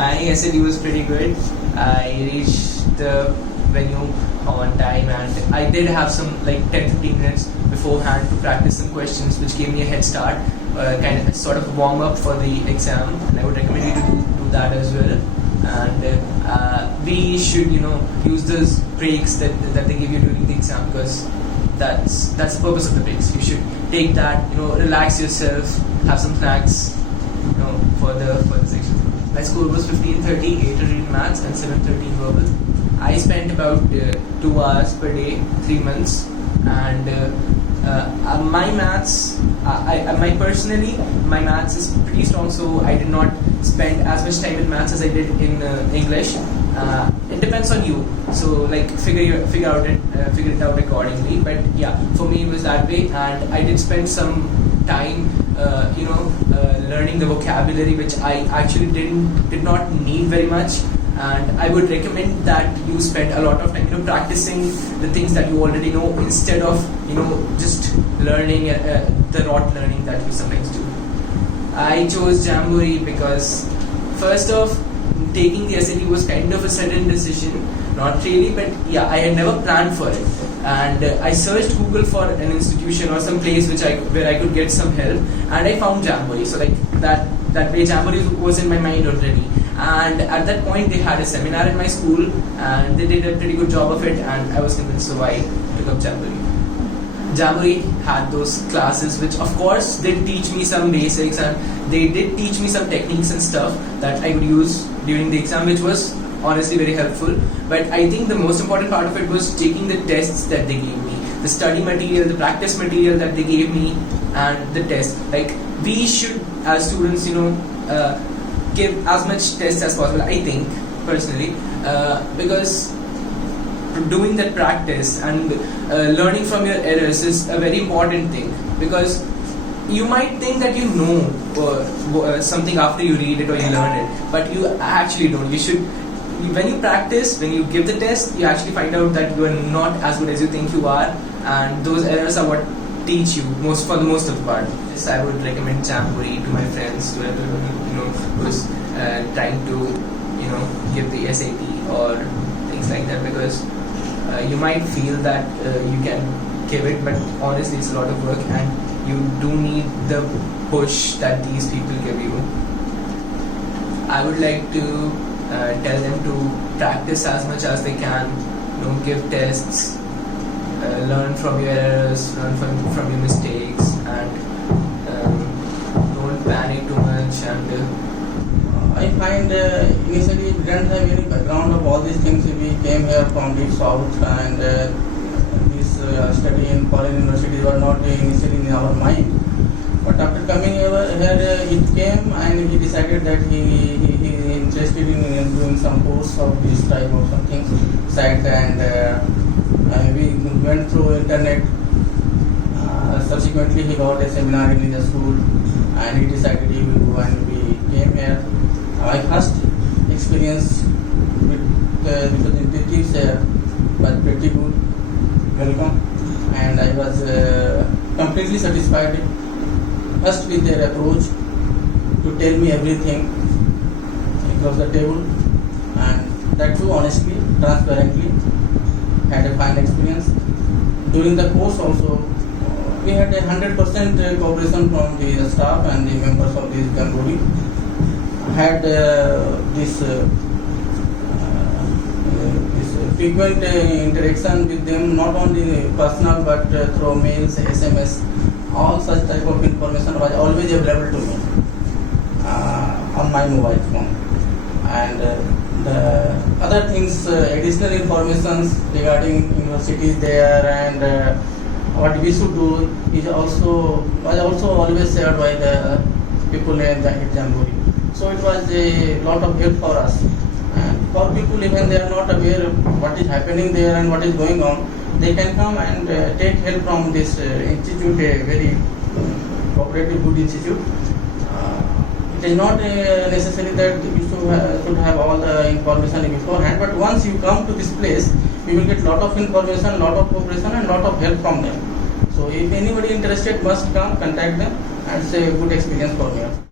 My SAT was pretty good. I reached the venue on time, and I did have some like 10-15 minutes beforehand to practice some questions, which gave me a head start, kind of sort of warm up for the exam. And I would recommend you to do that as well. And we should, use those breaks that they give you during the exam, because that's the purpose of the breaks. You should take that, relax yourself, have some snacks, for the section. My score was 1530, 800 in maths and 713 verbal. I spent about 2 hours per day, 3 months, and my maths, my maths is pretty strong, so I did not spend as much time in maths as I did in English. It depends on you, so like figure it out accordingly. But yeah, for me it was that way, and I did spend some time learning the vocabulary, which I actually did not need very much. And I would recommend that you spend a lot of time practicing the things that you already know, instead of just learning the rote learning that you sometimes do. I chose Jamboree because, first off, taking the SAT was kind of a sudden decision. Not really, but yeah, I had never planned for it. And I searched Google for an institution or some place where I could get some help, and I found Jamboree. So like that way, Jamboree was in my mind already. And at that point, they had a seminar in my school, and they did a pretty good job of it, and I was convinced, so I took up Jamboree. Jamboree had those classes which of course did teach me some basics, and they did teach me some techniques and stuff that I would use during the exam, which was honestly very helpful. But I think the most important part of it was taking the tests that they gave me, the study material, the practice material that they gave me, and the test. Like, we should, as students, give as much tests as possible, I think, personally, because doing that practice and learning from your errors is a very important thing. Because you might think that you know something after you read it or you learn it, but you actually don't. When you practice, when you give the test, you actually find out that you are not as good as you think you are, and those errors are what teach you for the most of the part. Yes, I would recommend Jamboree to my friends, whoever who's trying to give the SAT or things like that, because you might feel that you can give it, but honestly it's a lot of work, and you do need the push that these people give you. I would like to tell them to practice as much as they can, give tests, learn from your errors, learn from your mistakes, and don't panic too much. And I find initially we didn't have any background of all these things. We came here from the south, and this study in foreign universities were not initially in our mind. But after coming here, it came, and he decided that he interested in doing some course of this type of something site, and we went through internet. Subsequently, he got a seminar in his school, and he decided he will go, and we came here. My first experience with representatives was pretty good, welcome, and I was completely satisfied. First with their approach to tell me everything across the table, and that too honestly, transparently. Had a fine experience. During the course also, we had 100% cooperation from the staff and the members of the Jamboree. Had this frequent interaction with them, not only personal but through mails, SMS. All such type of information was always available to me on my mobile phone. And the other things, additional information regarding universities there and what we should do was also always shared by the people in the Jamboree. So it was a lot of help for us. And for people, even they are not aware of what is happening there and what is going on, they can come and take help from this institute, a very cooperative, good institute. It is not necessary that you should have all the information beforehand, but once you come to this place, you will get lot of information, lot of cooperation, and lot of help from them. So if anybody interested, must come, contact them, and it's a good experience for me.